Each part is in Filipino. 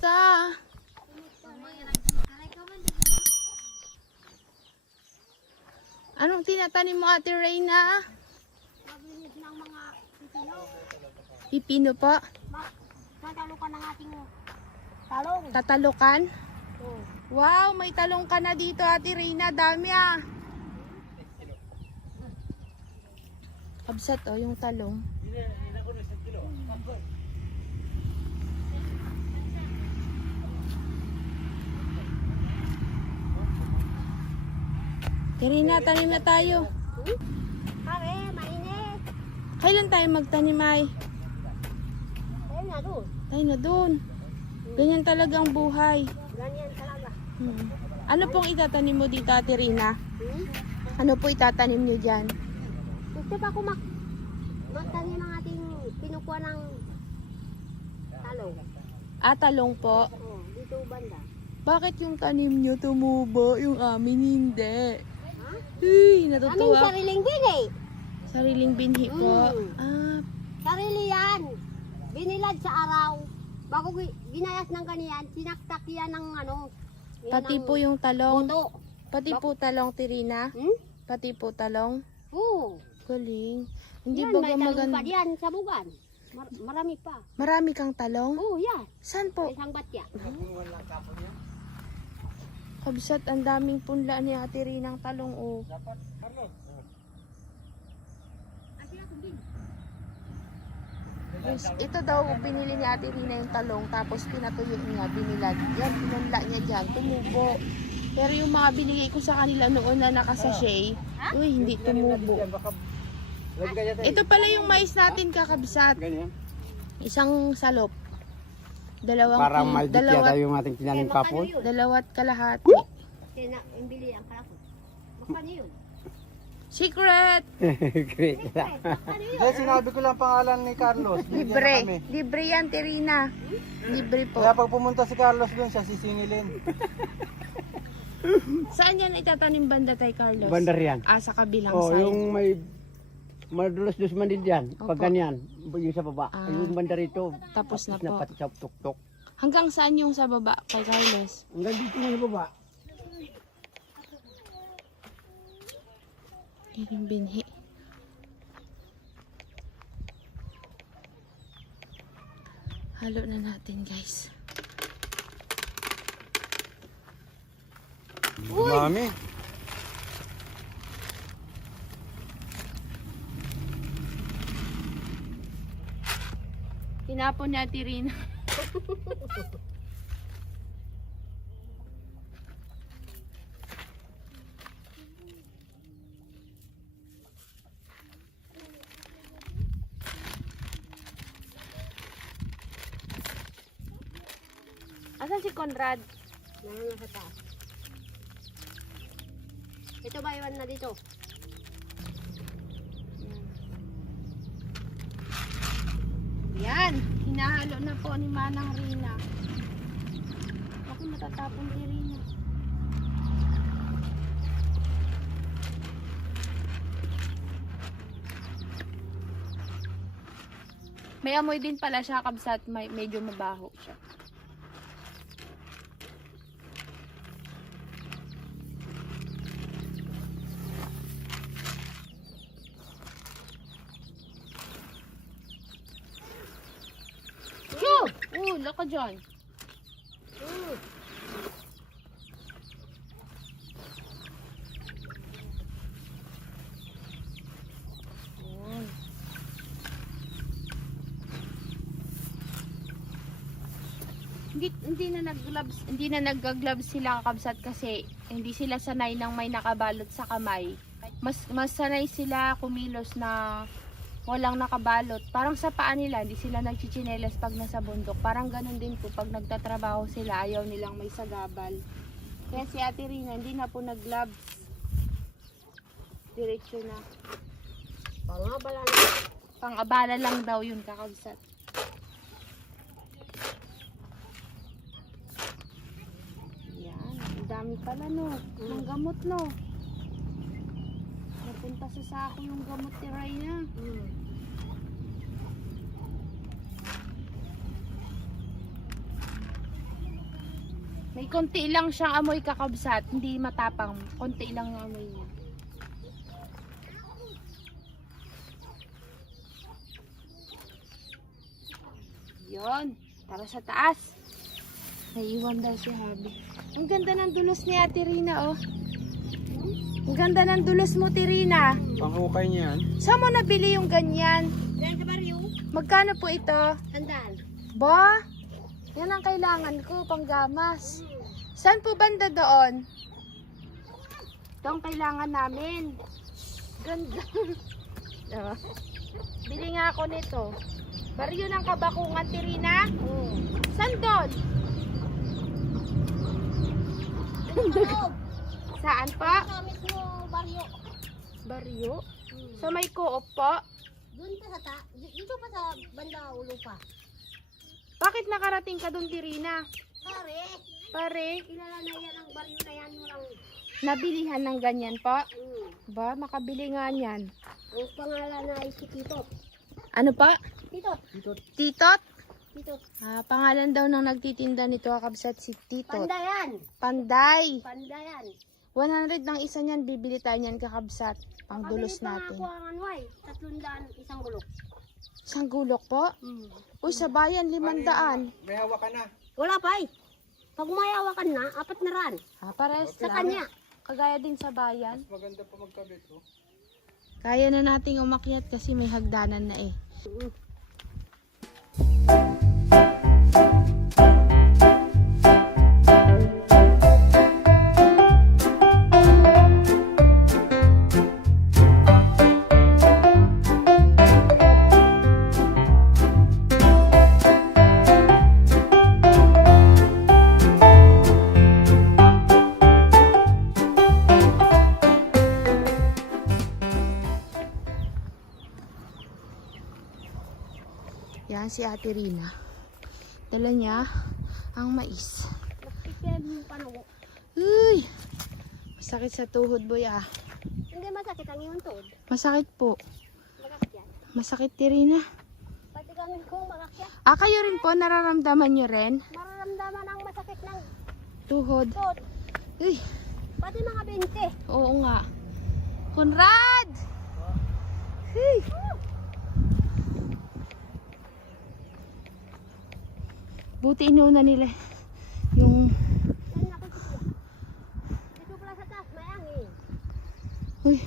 Kamusta? Anong tinatanim mo, Ate Reyna? Maglinis ng mga pipino. Pipino po? Matalukan ng ating talong. Tatalukan? Oh. Wow, may talong ka na dito, Ate Reyna. Dami ah. Kabsat oh, yung talong. Ate Reyna, tanim na tayo. Pare, mainit. Kailan tayo magtanim ay? Ayun nga doon. Tayo na dun. Ganyan talagang buhay. Ganyan talaga. Ano pong itatanim mo dito, Ate Reyna? Ano po itatanim nyo dyan? Gusto pa ako magtanim ang ating pinukuha ng talong. Ah, talong po. Oh, dito banda. Bakit yung tanim nyo tumubo, yung amin hindi? Ha? Uy, Aming natutuwa. sariling din eh. Sariling binhi po. Mm. Ah, Sarili yan. Binilad sa araw. Bago ginayas ng ganyan, sinaktak yan ng ano. yan pati ang po yung talong. Boto. Pati po talong, Tirina. Hmm? Pati po talong. Oo. Galing. Hindi Yan, ba may talong pa maganda? diyan sa bugan. Marami pa. Marami kang talong? Oo, yan. Saan po? Isang batya. Kabsat, ang daming punla ni Ate Rina ng talong. Oh. Guys, ito daw binili ni Ate Rina yung talong, tapos pinatuyo niya, binilad. Yan, pinunla niya dyan, tumubo. Pero yung mga binigay ko sa kanila noon na nakasashay, uy, hindi tumubo. Ito pala yung mais natin, kakabsat. Isang salop. Dalawang Parang maldit dalawat, yata yung ating tinaling papoy. dalawat kalahati. Imbili ang kalakot. Makano yun? Secret! Great. Makano yun? Dahil sinabi ko lang pangalan ni Carlos. bigyan na kami. Libre. Libre yan, Terina. Libre po. Kaya pag pumunta si Carlos doon, siya sisingilin. Saan yan itatanim banda tayo, Carlos? Bandar yan. Ah, sa kabilang Oh, side. yung may madulos-dus man din dyan. Opo. Pag ganyan, yung sa baba. Ah. Yung bandar ito, Tapos na po. pati sa tuktok. Hanggang saan yung sa baba kay Carlos? Hanggang dito na sa baba. Yan yung binhi. Halo na natin, guys. Mami. Tinapon niya Tirina. Asan si Conrad? Meron na sa taas. Ito ba iwan na dito? Yan, hinahalo na po ni Manang Rina. Ako matatapon ni Rina. May amoy din pala siya, kabsat, medyo mabaho siya. Wala ka dyan. Yun. Hindi na nag-gloves sila, kakabsat, kasi hindi sila sanay ng may nakabalot sa kamay. Mas sanay sila kumilos na walang nakabalot. Parang sa paa nila, hindi sila nagchichinelas pag nasa bundok. Parang ganun din po, pag nagtatrabaho sila, ayaw nilang may sagabal. Kaya si Ate Rina, hindi na po nag-gloves. Diretso na. Pangabala na. Pang-abala lang daw yun, kakabsat. Yan, ang dami pala no. Ng gamot no. Napunta sa sako yung gamot ni Reyna. May konti lang siyang amoy kakabsat, hindi matapang. Konti lang yung amoy niya. Yon, tara sa taas. Naiiwan daw si Habi. Ang ganda ng dulos ni Ate Rina, oh. Ang ganda ng dulos mo, Tirina. Panghukay niya yan. Saan mo nabili yung ganyan? Yan sa baryo. Magkano po ito? Sandal. Ba? Yan ang kailangan ko, panggamas. Saan po banda doon? Ito ang kailangan namin. Ganda. Diba? Bili nga ako nito. Baryo ng Kabakungan, Tirina. Oo. Saan doon? Loob. Saan pa? Sa mismo baryo. Baryo? Sa may co-op po? Doon pa sa dito pa sa banda ulo pa. Bakit nakarating ka doon, Tirina? Pare, Pare, kilala na yan ang baryo na yan mo lang. nabilihan ng ganyan po? Hmm. Ba, makabili nga niyan. Ang pangalan na ay si Tito. Ano pa? Tito. Titot? Tito. Ah, pangalan daw ng nagtitinda nito kakabsat si Titot. Pandayan. Panday. Pandayan. 100 ng isa niyan, bibili tayo niyan kakabsat. Pang dulos natin. Pabili pa nga ako ang anway. 300 isang gulok. Isang gulok po? Uy, sa bayan, 500. May hawak ka na. Wala pa eh. Pag umayawakan na, 4 na ran. Ah, pares Sa lang. kanya. Kagaya din sa bayan. Maganda pa magkabit, oh. Kaya na nating umakyat kasi may hagdanan na eh. Yan si Ate Rina. Dala niya ang mais. Nakikipem yung panugo. Uy! Masakit sa tuhod, boy ah. Hindi masakit ang iyong tuhod. Masakit po. Magakyan. Masakit, Tirina. Pati kami kung magakyan. Ah, kayo rin po, nararamdaman nyo rin? Mararamdaman ang masakit ng Tuhod. tuhod. Uy! Pati mga 20. Oo nga. Conrad! Hey! Buti inuna nila yung... Yan na ako siya. Dito pala sa taas, may angin. Uy!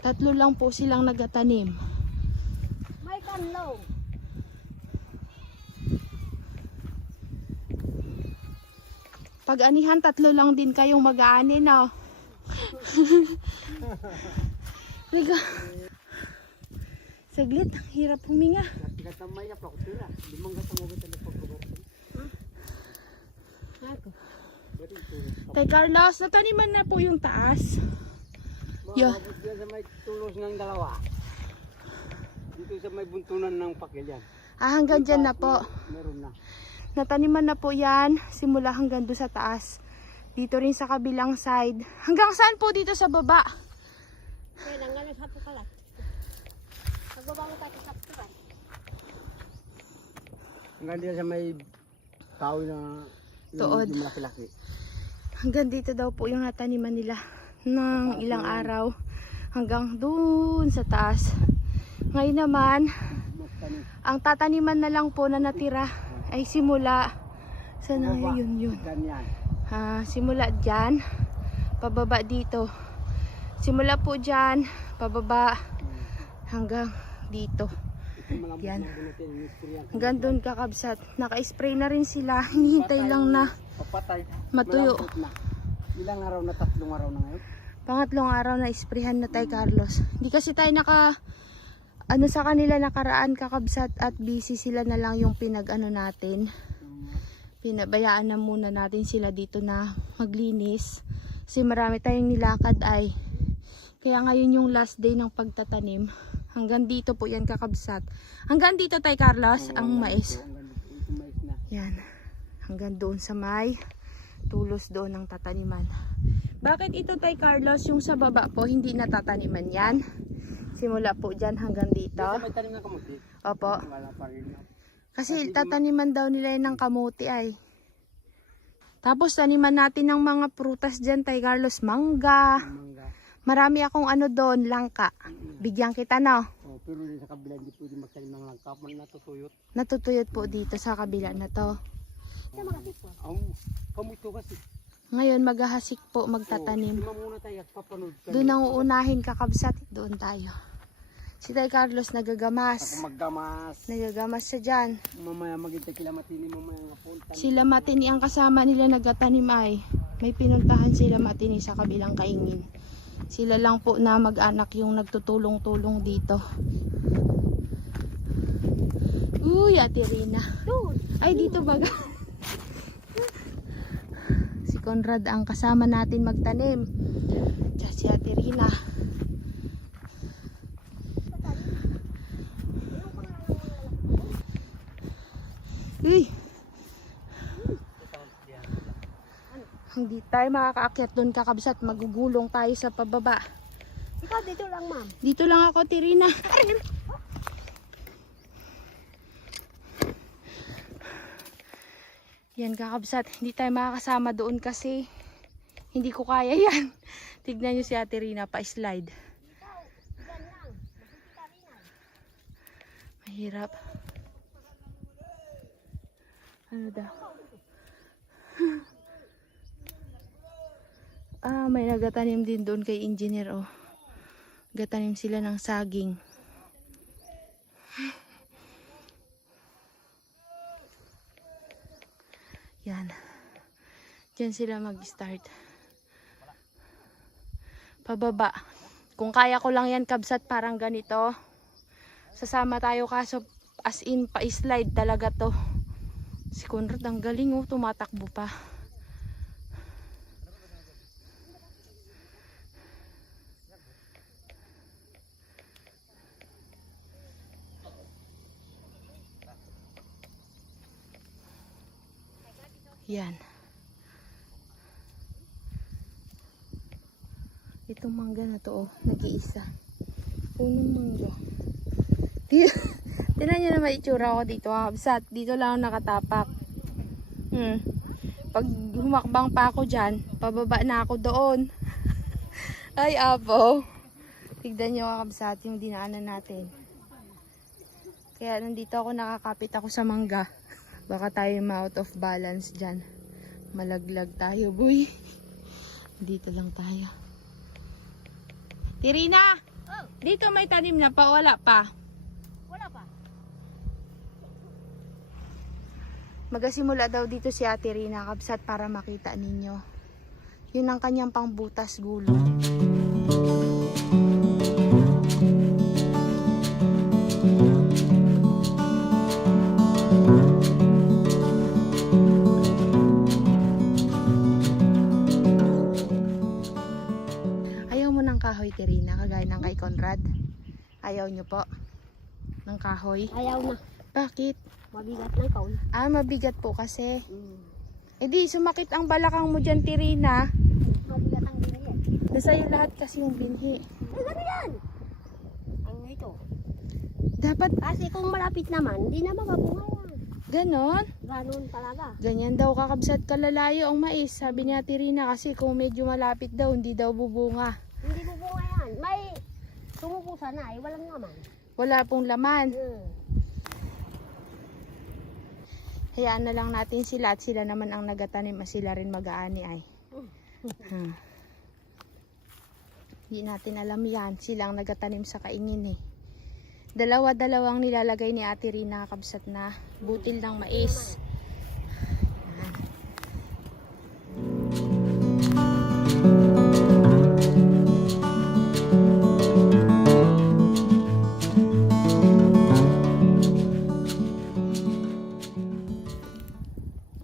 Tatlo lang po silang nagatanim. May kanlaw. Pag anihan, tatlo lang din kayong mag-aani, no? Liga. Saglit, ang hirap huminga. Katamay na pakutira. Limang katamay na pagkubarsan. Tay Carlos, nataniman na po yung taas. Yo. Mabot yan sa may tulos ng dalawa. Dito sa may buntunan ng pakil yan. Ah, hanggang dyan na po. Meron na. Nataniman na po yan, simula hanggang doon sa taas. Dito rin sa kabilang side. Hanggang saan po dito sa baba? Kaya nanggalas sa pukalat. Nagbabango tayo sa pukalat. Hanggang diyan sa may kahoy na Tuod. yung malaki-laki. Hanggang dito daw po yung nataniman nila ng ilang araw. Hanggang doon sa taas. Ngayon naman, ang tataniman na lang po na natira ay simula sa yun. Ganyan. Simula dyan, pababa dito. Simula po dyan, pababa hanggang dito. Yan. Hanggang doon kakabsat. Naka-spray na rin sila. Hinihintay lang na Papatay. matuyo. Malambot na. Ilang araw na, 3 araw na ngayon. Pangatlong araw na isprayhan na tayo, Carlos. Hindi kasi tayo sa kanila nakaraan kakabsat at busy sila na lang yung pinag-ano natin. Pinabayaan na muna natin sila dito na maglinis. Kasi marami tayong nilakad ay. Kaya ngayon yung last day ng pagtatanim. Hanggang dito po yan kakabsat. Hanggang dito tayo, Carlos, ang mais. Ito mais na. Yan. Hanggang doon sa may tulos doon ng tataniman. Bakit ito tayo, Carlos, yung sa baba po hindi natataniman yan? Simula po dyan hanggang dito. Dito may tanim ng kamuti. Opo. Wala pa rin. Kasi tataniman daw nila yun ng kamuti ay. Tapos taniman natin ng mga prutas dyan, Tay Carlos. Mangga. Mangga. Marami akong ano doon, langka. Bigyan kita, no? Oh, pero din sa kabila hindi pwede magtanim ng langka. Natutuyot. Natutuyot po dito sa kabila na to. Kamuti kasi. Ngayon maghahasik po, magtatanim. Lima muna tayo at papanood ka. Doon ang uunahin kakabsat, doon tayo. Si Tay Carlos nagagamas. Ako maggamas. Nagagamas siya dyan. Mamaya magintay kila Matini mamaya nga punta. Sila Matini ang kasama nila nagtatanim ay. May pinuntahan sila Matini sa kabilang kaingin. Sila lang po na mag-anak yung nagtutulong-tulong dito. Uy, Ate Rina. Ay, dito baga. Si Conrad ang kasama natin magtanim. Diyan si Ate Rina. Uy! Hindi tayo makakaakyat doon kakabsat. Magugulong tayo sa pababa. Ikaw dito lang, ma'am. Dito lang ako, Tirina. Yan kakabsat. Hindi tayo makakasama doon kasi hindi ko kaya yan. Tignan nyo si Ate Rina pa-slide. Mahirap. Ano daw? May nagatanim din doon kay engineer, oh. Gatanim sila ng saging. Yan. Diyan sila mag-start. Pababa. Kung kaya ko lang yan, kabsat, parang ganito. Sasama tayo kaso as in pa-slide talaga to. Si Conrad ang galing, oh, tumatakbo pa. Yan. Itong mangga na to, oh, nag-iisa. Punong mangga. Tignan nyo na may itsura ko dito, habsat. Dito lang ako nakatapak. Pag humakbang pa ako dyan, pababa na ako doon. Ay, apo. Tignan nyo, kabsat, yung dinaanan natin. Kaya nandito ako, nakakapit ako sa mangga. Baka tayo ma-out of balance dyan. Malaglag tayo, boy. Dito lang tayo. Tirina! Oh. Dito may tanim na pa, wala pa. Wala pa. Magasimula daw dito si Ate Rina, kabsat, para makita ninyo. Yun ang kanyang pangbutas gulo. Kahoy, Tirina, kagaya ng kay Conrad. Ayaw nyo po ng kahoy? Ayaw na. Bakit? Mabigat ng kaul. Mabigat po kasi. Eh di, sumakit ang balakang mo dyan, Tirina. Mabigat ang binhi. Nasa'yo lahat kasi yung binhi. Ay, gano'n yan. Ang ito. Dapat, Kasi kung malapit naman, hindi na makabunga yan. ganon. Ganon talaga. Ganyan daw kakabsat kalalayo ang mais. Sabi niya, Tirina, kasi kung medyo malapit daw, hindi daw bubunga. Hindi bubunga yan. May tumubo sana eh. Walang naman. Wala pong laman. Hayaan na lang natin sila at sila naman ang nagatanim at sila rin mag-aani ay. Hindi natin alam yan. Sila ang nagatanim sa kaingin eh. Dalawa-dalawang nilalagay ni Ate Rina kabsat na butil ng mais.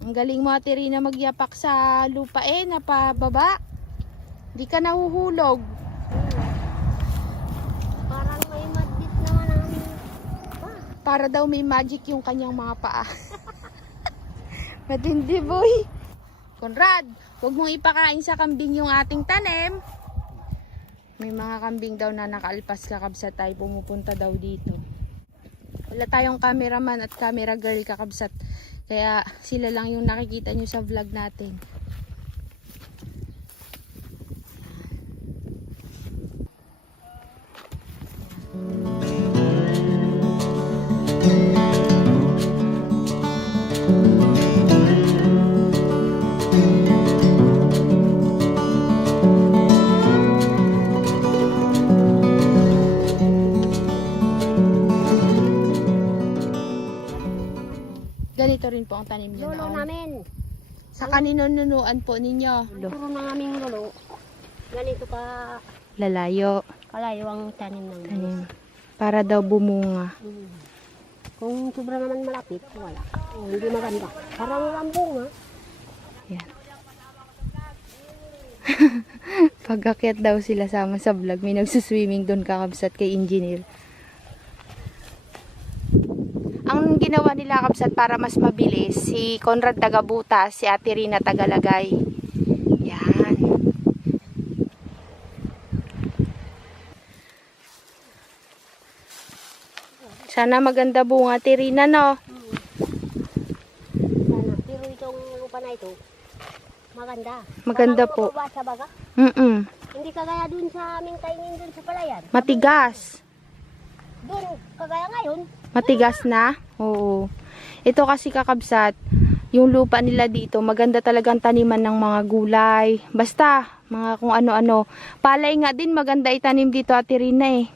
Ang galing mo, Ate Rina, magyapak sa lupa na pababa. Di ka nahuhulog. Parang may magic naman ang Para daw may magic yung kanyang mga paa. Matindi, boy. Conrad, huwag mong ipakain sa kambing yung ating tanim. May mga kambing daw na nakaalpas kakabsat tayo pumupunta daw dito. Wala tayong cameraman at camera girl kakabsat. Kaya sila lang yung nakikita nyo sa vlog natin. Ganito rin po ang tanim nyo Lolo noon. namin. Sa kaninununuan po ninyo. Ang turo ng aming lolo. Ganito ka Lalayo. kalayo ang tanim ng Tanim. Para daw bumunga. Kung sobra naman malapit, wala. Hindi maganda. Parang walang bunga. Yan. Pag-akyat daw sila sama sa vlog, may nagsuswimming doon kakabsat kay engineer. Ang ginawa nila kakabsat para mas mabilis, si Conrad Tagabutas, si Ate Rina Tagalagay. Yan. Sana maganda bunga, Ate Rina, no? Sana. Pero itong lupa na ito, maganda. Maganda Parang po. mababa sa baga. Hindi kagaya dun sa aming taingin dun sa palayan. Matigas. Dun, kagaya ngayon. Matigas na? Oo. Ito kasi kakabsat, yung lupa nila dito, maganda talagang taniman ng mga gulay. Basta, mga kung ano-ano. Palay nga din, maganda itanim dito, Ate Rina eh.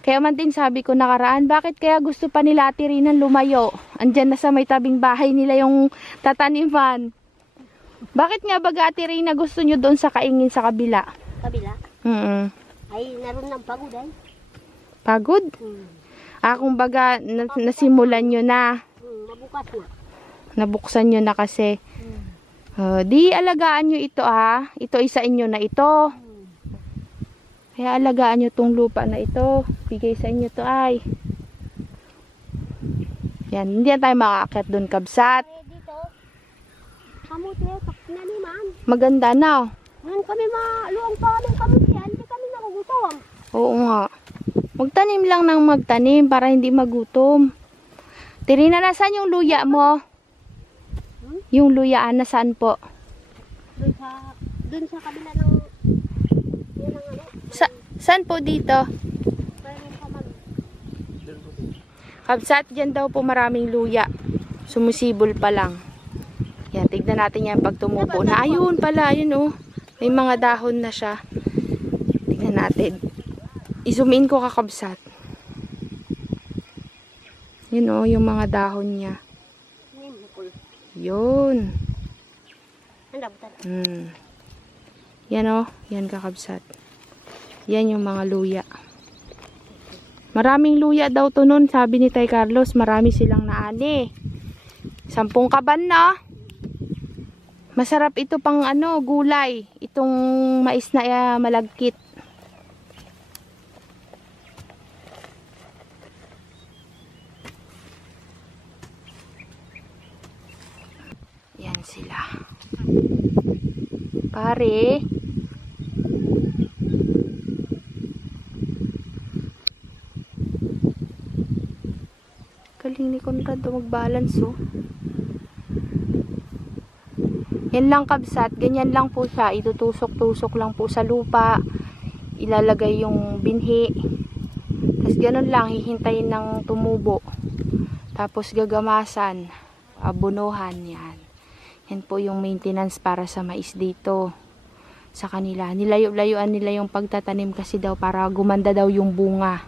Kaya man din sabi ko nakaraan, bakit kaya gusto pa nila Ate Rina lumayo? Andyan na sa may tabing bahay nila yung tataniman. Bakit nga baga Ate Rina gusto nyo doon sa kaingin sa kabila? Kabila. Ay, naroon ng pagod ay. Pagod? Kung baga nasimulan nyo na. Mabukas na. Nabuksan nyo na kasi. Di alagaan nyo ito Ito isa inyo na ito. Kaya alagaan nyo tong lupa na ito. Bigay sa inyo to ay. Yan, hindi na tayo makakakit doon kabsat. Eh, dito, kamuti, naniman. Maganda na. Yan kami maluang pa kami kamuti. Hindi kami nagugutom. Oo nga. Magtanim lang ng magtanim para hindi magutom. Tirina, nasaan yung luya mo? Yung luyaan, nasaan po? Dun sa kabila ng yun ang ano. Saan po dito? Parang kamag. Kabsat, dyan daw po maraming luya. Sumusibol pa lang. Yan, tignan natin yan pag tumubo na. Ayun pala, ayun oh. May mga dahon na siya. Tignan natin. I-zoom in ko kakabsat. Yun oh, yung mga dahon niya. Yun. Yan oh, yan kakabsat. Yan yung mga luya. Maraming luya daw to nun, sabi ni Tay Carlos. Marami silang naani. 10 kaban na. Masarap ito pang gulay. Itong mais na malagkit. Yan sila. Pare. Galing ni Conrad mag-balance oh. Yan lang kabsat, ganyan lang po siya. Itutusok-tusok lang po sa lupa. Ilalagay yung binhi. Tapos ganun lang, hihintayin ng tumubo. Tapos gagamasan. Abunuhan yan. Yan po yung maintenance para sa mais dito. Sa kanila. Nilayo-layuan nila yung pagtatanim kasi daw para gumanda daw yung bunga.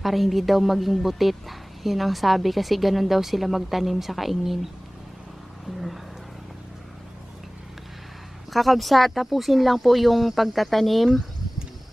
Para hindi daw maging butit. Yun ang sabi kasi ganun daw sila magtanim sa kaingin. Kakabsat, tapusin lang po yung pagtatanim.